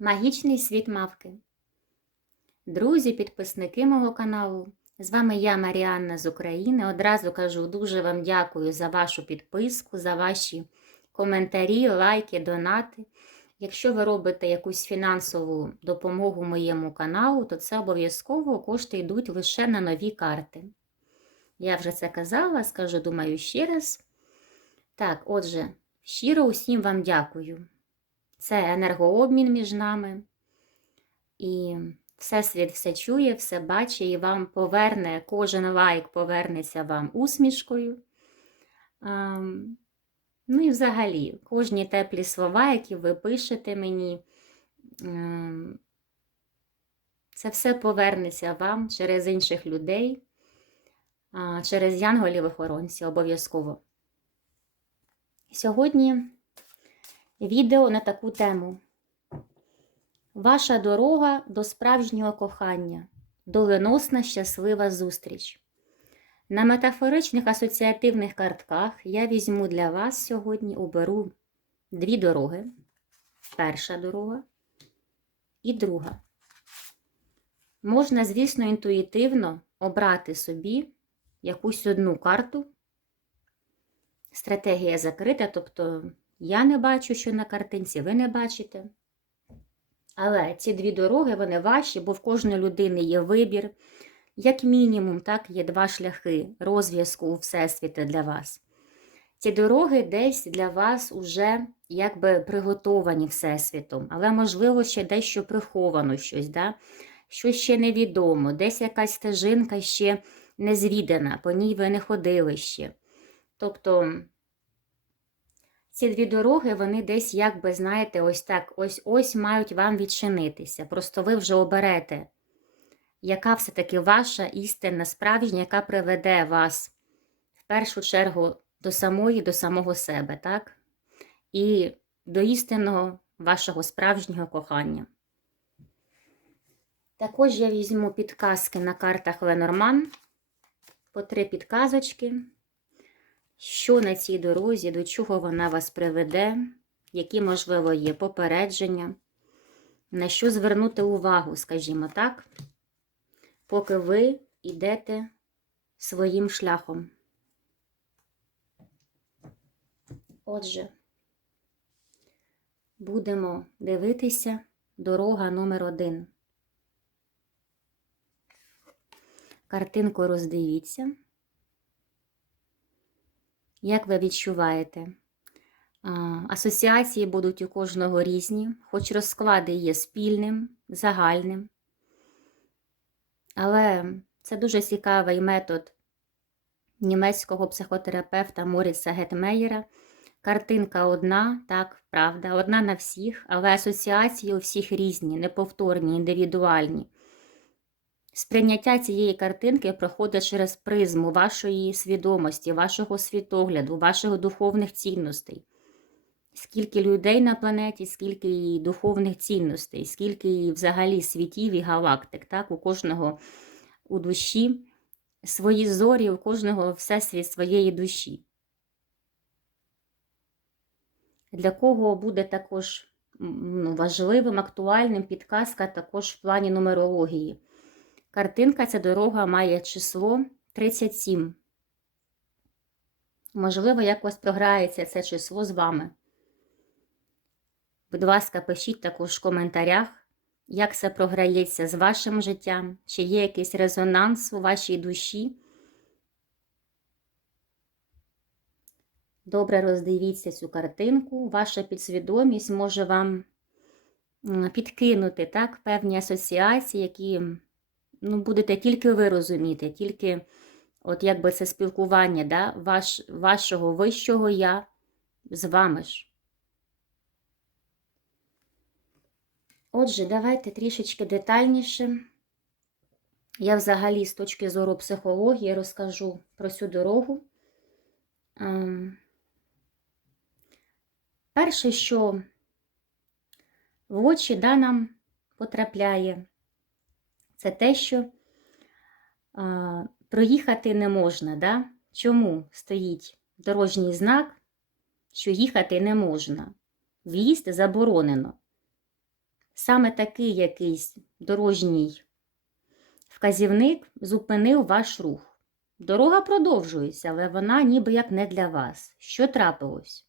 Магічний світ мавки. Друзі, підписники мого каналу. З вами я, Маріанна з України. Одразу кажу дуже вам дякую за вашу підписку, за ваші коментарі, лайки, донати. Якщо ви робите якусь фінансову допомогу моєму каналу, то це обов'язково кошти йдуть лише на нові карти. Я вже це казала, скажу, думаю, ще раз. Так, отже, щиро усім вам дякую. Це енергообмін між нами. І Всесвіт все чує, все бачить і вам поверне, кожен лайк повернеться вам усмішкою. Ну і взагалі, кожні теплі слова, які ви пишете мені, це все повернеться вам через інших людей, через янголів-охоронців обов'язково. Сьогодні відео на таку тему. Ваша дорога до справжнього кохання, доленосна щаслива зустріч. На метафоричних асоціативних картках я візьму для вас сьогодні оберу дві дороги. Перша дорога і друга. Можна, звісно, інтуїтивно обрати собі якусь одну карту. Стратегія закрита, тобто я не бачу, що на картинці, ви не бачите. Але ці дві дороги, вони ваші, бо в кожної людини є вибір. Як мінімум, так, є два шляхи розв'язку у Всесвіта для вас. Ці дороги десь для вас уже якби приготовані Всесвітом, але, можливо, ще дещо приховано щось, да? щось ще невідомо, десь якась стежинка ще не звідана, по ній ви не ходили ще. Тобто ці дві дороги, вони десь, якби, знаєте, ось так, ось-ось мають вам відчинитися. Просто ви вже оберете, яка все-таки ваша істинна справжня, яка приведе вас в першу чергу до самої, до самого себе, так? І до істинного вашого справжнього кохання. Також я візьму підказки на картах Ленорман, по три підказочки що на цій дорозі, до чого вона вас приведе, які, можливо, є попередження, на що звернути увагу, скажімо так, поки ви йдете своїм шляхом. Отже, будемо дивитися дорога номер один. Картинку роздивіться. Як ви відчуваєте? Асоціації будуть у кожного різні, хоч розклади є спільним, загальним. Але це дуже цікавий метод німецького психотерапевта Моріса Гетмеєра. Картинка одна, так, правда, одна на всіх, але асоціації у всіх різні, неповторні, індивідуальні. Сприйняття цієї картинки проходить через призму вашої свідомості, вашого світогляду, ваших духовних цінностей. Скільки людей на планеті, скільки духовних цінностей, скільки взагалі світів і галактик. Так? У кожного у душі свої зорі, у кожного всесвіт своєї душі. Для кого буде також ну, важливим, актуальним підказка також в плані нумерології. Картинка ця дорога має число 37. Можливо, якось програється це число з вами. Будь ласка, пишіть також в коментарях, як це програється з вашим життям, чи є якийсь резонанс у вашій душі. Добре роздивіться цю картинку. Ваша підсвідомість може вам підкинути так, певні асоціації, які ну, будете тільки ви розуміти, тільки от якби це спілкування да, ваш, вашого вищого я з вами ж. Отже, давайте трішечки детальніше. Я взагалі з точки зору психології розкажу про цю дорогу. Ем, перше, що в очі да, нам потрапляє, це те, що а, проїхати не можна. Да? Чому стоїть дорожній знак, що їхати не можна? В'їзд заборонено. саме такий якийсь дорожній вказівник зупинив ваш рух. Дорога продовжується, але вона ніби як не для вас. Що трапилось?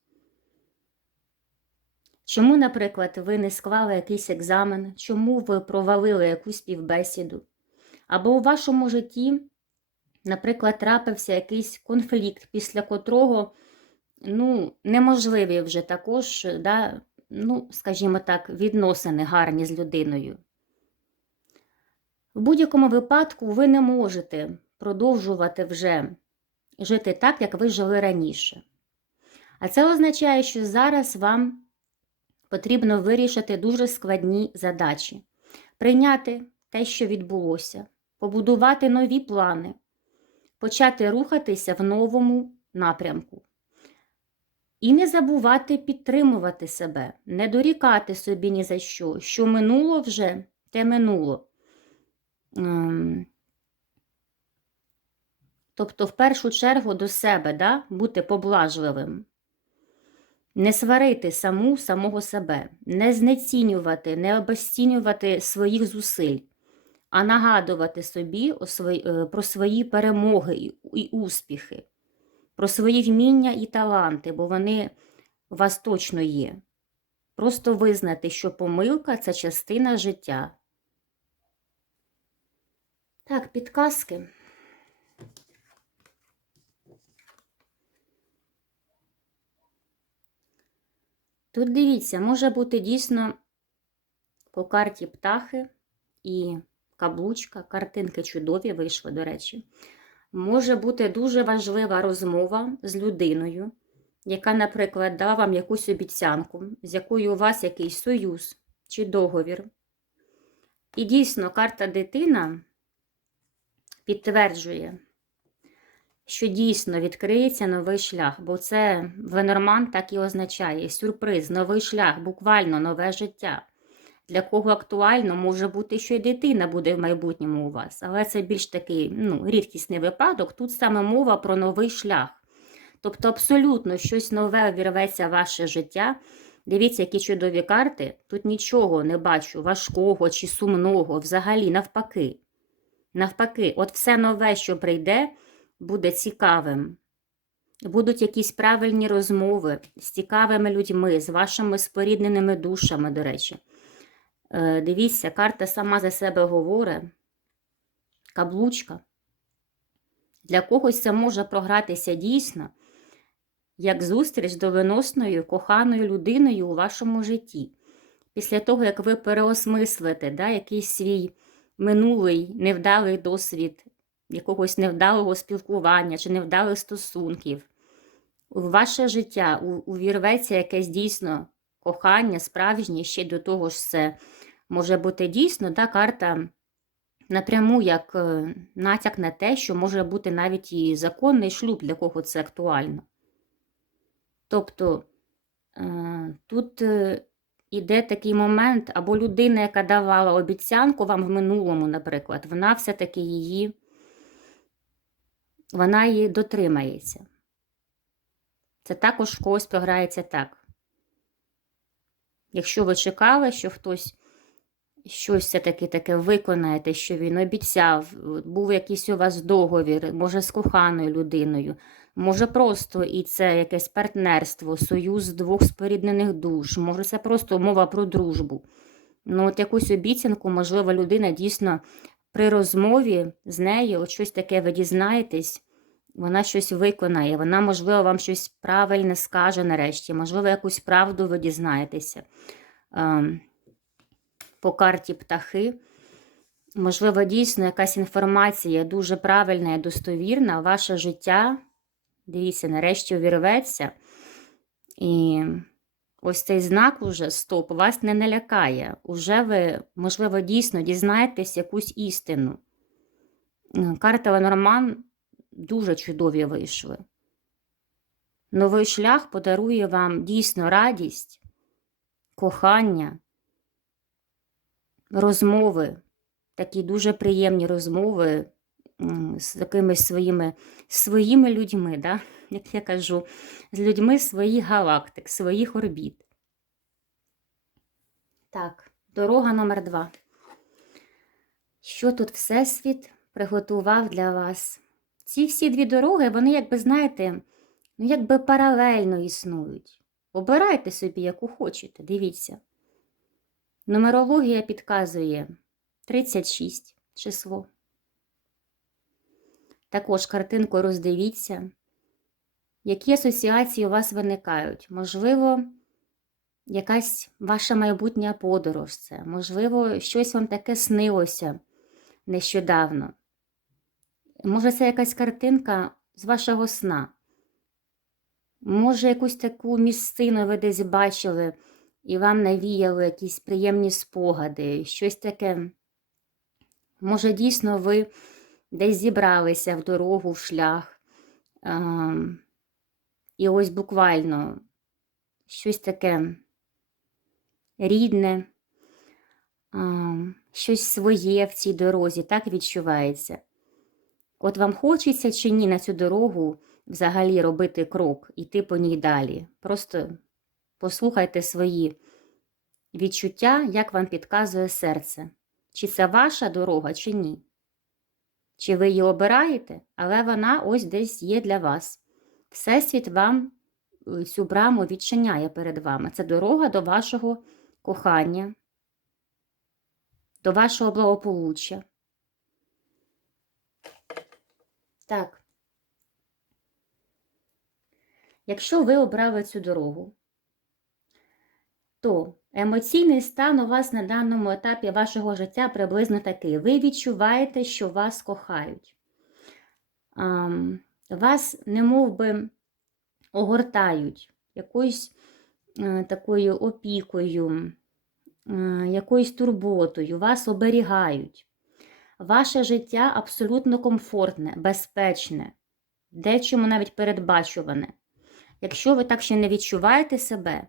Чому, наприклад, ви не склали якийсь екзамен? Чому ви провалили якусь співбесіду? Або у вашому житті, наприклад, трапився якийсь конфлікт, після котрого ну, неможливі вже також, да, ну, скажімо так, відносини гарні з людиною. В будь-якому випадку ви не можете продовжувати вже жити так, як ви жили раніше. А це означає, що зараз вам потрібно вирішити дуже складні задачі, прийняти те, що відбулося, побудувати нові плани, почати рухатися в новому напрямку. І не забувати підтримувати себе, не дорікати собі ні за що, що минуло вже, те минуло. Ем, Тобто, в першу чергу до себе да, бути поблажливим, не сварити саму самого себе, не знецінювати, не обесцінювати своїх зусиль, а нагадувати собі е, про свої перемоги і успіхи, про свої вміння і таланти, бо вони у вас точно є. Просто визнати, що помилка це частина життя. Так, підказки. Тут дивіться, може бути дійсно по карті птахи і каблучка, картинки чудові вийшли, до речі. Може бути дуже важлива розмова з людиною, яка, наприклад, дала вам якусь обіцянку, з якою у вас якийсь союз чи договір. І дійсно, карта дитина підтверджує, що дійсно відкриється новий шлях, бо це Венорман так і означає сюрприз, новий шлях, буквально нове життя. Для кого актуально може бути, що й дитина буде в майбутньому у вас, але це більш такий ну, рідкісний випадок. Тут саме мова про новий шлях. Тобто, абсолютно щось нове вірветься в ваше життя. Дивіться, які чудові карти. Тут нічого не бачу важкого чи сумного, взагалі, навпаки. Навпаки, от все нове, що прийде, буде цікавим. Будуть якісь правильні розмови з цікавими людьми, з вашими спорідненими душами, до речі. Е, Дивіться, карта сама за себе говорить. Каблучка. Для когось це може програтися дійсно, як зустріч з довиносною, коханою людиною у вашому житті. Після того, як ви переосмислите да, якийсь свій минулий невдалий досвід якогось невдалого спілкування чи невдалих стосунків, у ваше життя увірветься якесь дійсно кохання, справжнє, ще до того ж це може бути дійсно та карта напряму як е, натяк на те, що може бути навіть і законний шлюб, для кого це актуально. Тобто е, тут е, іде такий момент, або людина, яка давала обіцянку вам в минулому, наприклад, вона все-таки її, вона її дотримається. Це також в когось програється так. Якщо ви чекали, що хтось щось все-таки таке виконаєте, що він обіцяв, був якийсь у вас договір, може, з коханою людиною, може, просто і це якесь партнерство, союз двох споріднених душ, може, це просто мова про дружбу. Ну, от якусь обіцянку, можливо, людина дійсно при розмові з нею от щось таке ви дізнаєтесь, вона щось виконає, вона, можливо, вам щось правильне скаже нарешті, можливо, якусь правду ви дізнаєтеся. Ем, по карті птахи. Можливо, дійсно, якась інформація дуже правильна і достовірна, ваше життя, дивіться, нарешті увірветься. І ось цей знак уже стоп, вас не налякає. Уже ви, можливо, дійсно дізнаєтесь якусь істину. Карта Ленорман дуже чудові вийшли. Новий шлях подарує вам дійсно радість, кохання розмови, такі дуже приємні розмови з якимись своїми своїми людьми, да? як я кажу, з людьми своїх галактик, своїх орбіт. Так, Дорога номер два. Що тут Всесвіт приготував для вас? Ці всі дві дороги, вони, якби, знаєте, ну, якби паралельно існують. Обирайте собі, яку хочете, дивіться. Нумерологія підказує 36 число. Також картинку роздивіться, які асоціації у вас виникають. Можливо, якась ваша майбутня подорож це, можливо, щось вам таке снилося нещодавно. Може, це якась картинка з вашого сна. Може, якусь таку місцину ви десь бачили, і вам навіяли якісь приємні спогади, щось таке. Може, дійсно, ви десь зібралися в дорогу, в шлях. І ось буквально щось таке рідне, щось своє в цій дорозі, так відчувається. От вам хочеться чи ні на цю дорогу взагалі робити крок, іти по ній далі. Просто послухайте свої відчуття, як вам підказує серце. Чи це ваша дорога, чи ні. Чи ви її обираєте, але вона ось десь є для вас. Всесвіт вам е, цю браму відчиняє перед вами. Це дорога до вашого кохання, до вашого благополуччя. Так. Якщо ви обрали цю дорогу, то емоційний стан у вас на даному етапі вашого життя приблизно такий. Ви відчуваєте, що вас кохають. Вас не мов би, огортають якоюсь е, такою опікою, е, якоюсь турботою, вас оберігають. Ваше життя абсолютно комфортне, безпечне, дечому навіть передбачуване. Якщо ви так ще не відчуваєте себе,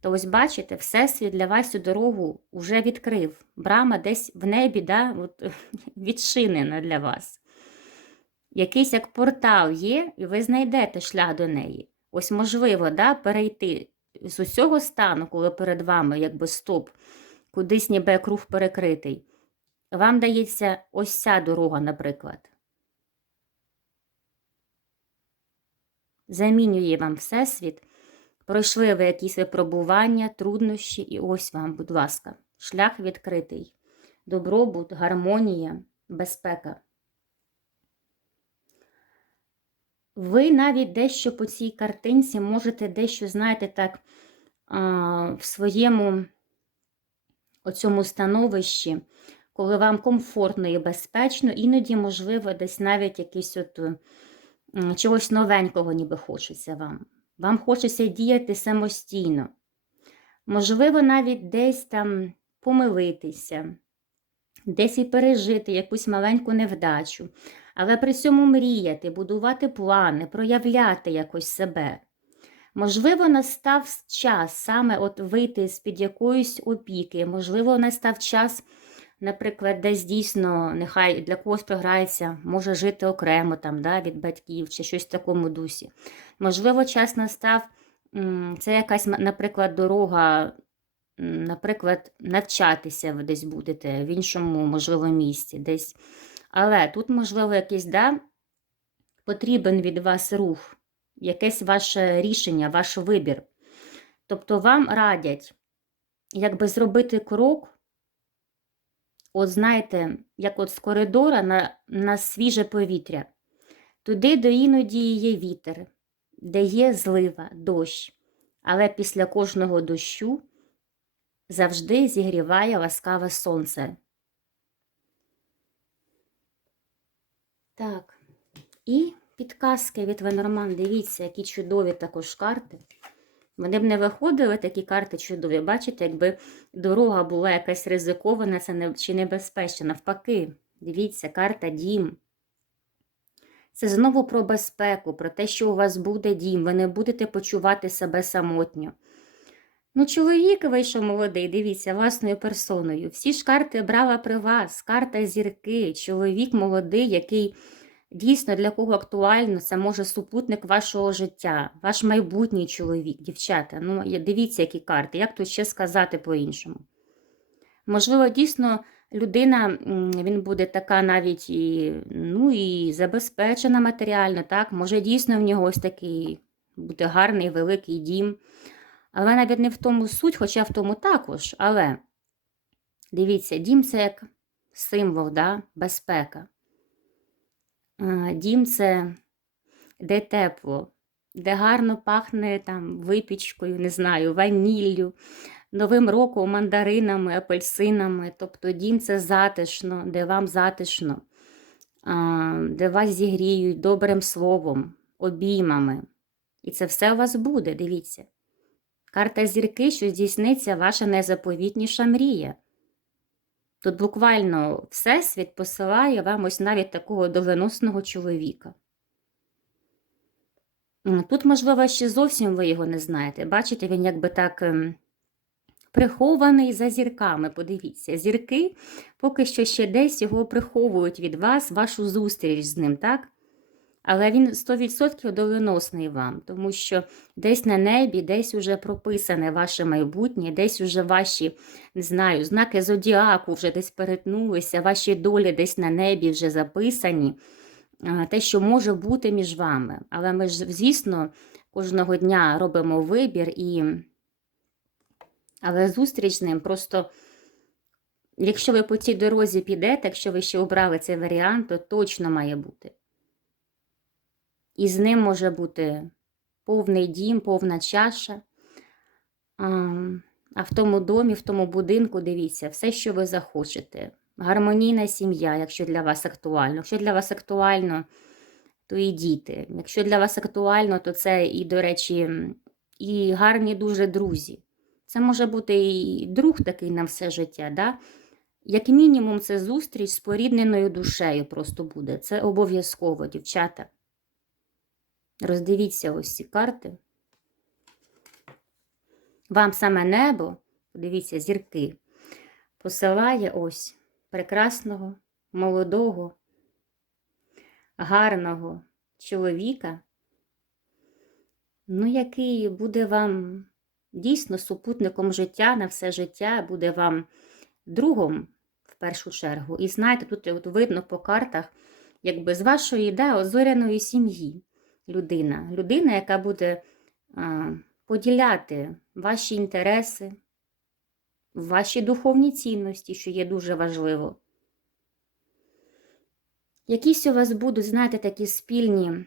то ось бачите, Всесвіт для вас цю дорогу вже відкрив. Брама десь в небі да, от, відчинена для вас. Якийсь як портал є, і ви знайдете шлях до неї. Ось можливо да, перейти з усього стану, коли перед вами якби стоп, кудись ніби круг перекритий. Вам дається ось ця дорога, наприклад. Замінює вам Всесвіт. Пройшли ви якісь випробування, труднощі, і ось вам, будь ласка, шлях відкритий, добробут, гармонія, безпека. Ви навіть дещо по цій картинці можете дещо, знаєте, так, в своєму оцьому становищі, коли вам комфортно і безпечно, іноді, можливо, десь навіть якийсь от чогось новенького, ніби хочеться вам. Вам хочеться діяти самостійно. Можливо, навіть десь там помилитися, десь і пережити якусь маленьку невдачу, але при цьому мріяти, будувати плани, проявляти якось себе. Можливо, настав час саме от вийти з-під якоїсь опіки, можливо, настав час наприклад, десь дійсно, нехай для когось програється, може жити окремо там, да, від батьків чи щось в такому дусі. Можливо, час настав, це якась, наприклад, дорога, наприклад, навчатися ви десь будете в іншому, можливо, місці. десь. Але тут, можливо, якийсь да, потрібен від вас рух, якесь ваше рішення, ваш вибір. Тобто вам радять, якби зробити крок от знаєте, як от з коридора на, на свіже повітря. Туди до іноді є вітер, де є злива, дощ, але після кожного дощу завжди зігріває ласкаве сонце. Так, і підказки від Венорман. Дивіться, які чудові також карти. Вони б не виходили такі карти чудові. Бачите, якби дорога була якась ризикована це не, чи небезпечна. Навпаки, дивіться, карта дім. Це знову про безпеку, про те, що у вас буде дім, ви не будете почувати себе самотньо. Ну, чоловік вийшов молодий, дивіться, власною персоною. Всі ж карти брала при вас, карта зірки, чоловік молодий, який Дійсно, для кого актуально, це може супутник вашого життя, ваш майбутній чоловік, дівчата. Ну, дивіться, які карти, як тут ще сказати по-іншому. Можливо, дійсно людина, він буде така навіть і, ну, і забезпечена матеріально, так? Може, дійсно в нього ось такий буде гарний великий дім. Але навіть не в тому суть, хоча в тому також. Але дивіться, дім це як символ, да? безпека. А, Дім це де тепло, де гарно пахне там випічкою, не знаю, ваніллю, Новим роком, мандаринами, апельсинами. Тобто дім це затишно, де вам затишно, де вас зігріють добрим словом, обіймами. І це все у вас буде, дивіться. Карта зірки, що здійсниться ваша найзаповітніша мрія. Тут буквально Всесвіт посилає вам ось навіть такого доленосного чоловіка. Тут, можливо, ще зовсім ви його не знаєте. Бачите, він якби так ем, прихований за зірками. Подивіться, зірки поки що ще десь його приховують від вас, вашу зустріч з ним, так? Але він 100% доленосний вам, тому що десь на небі, десь уже прописане ваше майбутнє, десь уже ваші, не знаю, знаки зодіаку вже десь перетнулися, ваші долі десь на небі вже записані, те, що може бути між вами. Але ми ж, звісно, кожного дня робимо вибір, і... але зустріч ним просто. Якщо ви по цій дорозі підете, якщо ви ще обрали цей варіант, то точно має бути. І з ним може бути повний дім, повна чаша. А, в тому домі, в тому будинку, дивіться, все, що ви захочете. Гармонійна сім'я, якщо для вас актуально. Якщо для вас актуально, то і діти. Якщо для вас актуально, то це і, до речі, і гарні дуже друзі. Це може бути і друг такий на все життя. Да? Як мінімум, це зустріч з порідненою душею просто буде. Це обов'язково, дівчата. Роздивіться ось ці карти. Вам саме небо, подивіться, зірки, посилає ось прекрасного, молодого, гарного чоловіка, ну, який буде вам дійсно супутником життя на все життя, буде вам другом в першу чергу. І знаєте, тут от видно по картах, якби з вашої да, озоряної сім'ї людина. Людина, яка буде поділяти ваші інтереси, ваші духовні цінності, що є дуже важливо. Якісь у вас будуть, знаєте, такі спільні,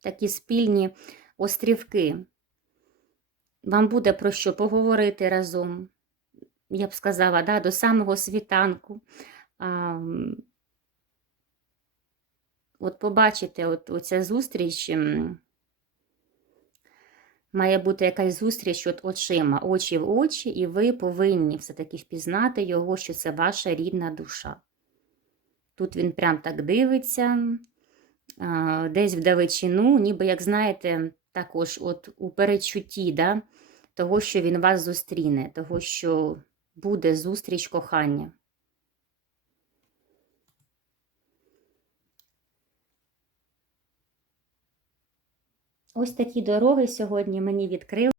такі спільні острівки. Вам буде про що поговорити разом, я б сказала, да, до самого світанку. От побачите, от оця зустріч, має бути якась зустріч от очима, очі в очі, і ви повинні все-таки впізнати його, що це ваша рідна душа. Тут він прям так дивиться, десь вдалечину, ніби, як знаєте, також от у перечутті да, того, що він вас зустріне, того, що буде зустріч кохання. Ось такі дороги сьогодні мені відкрили.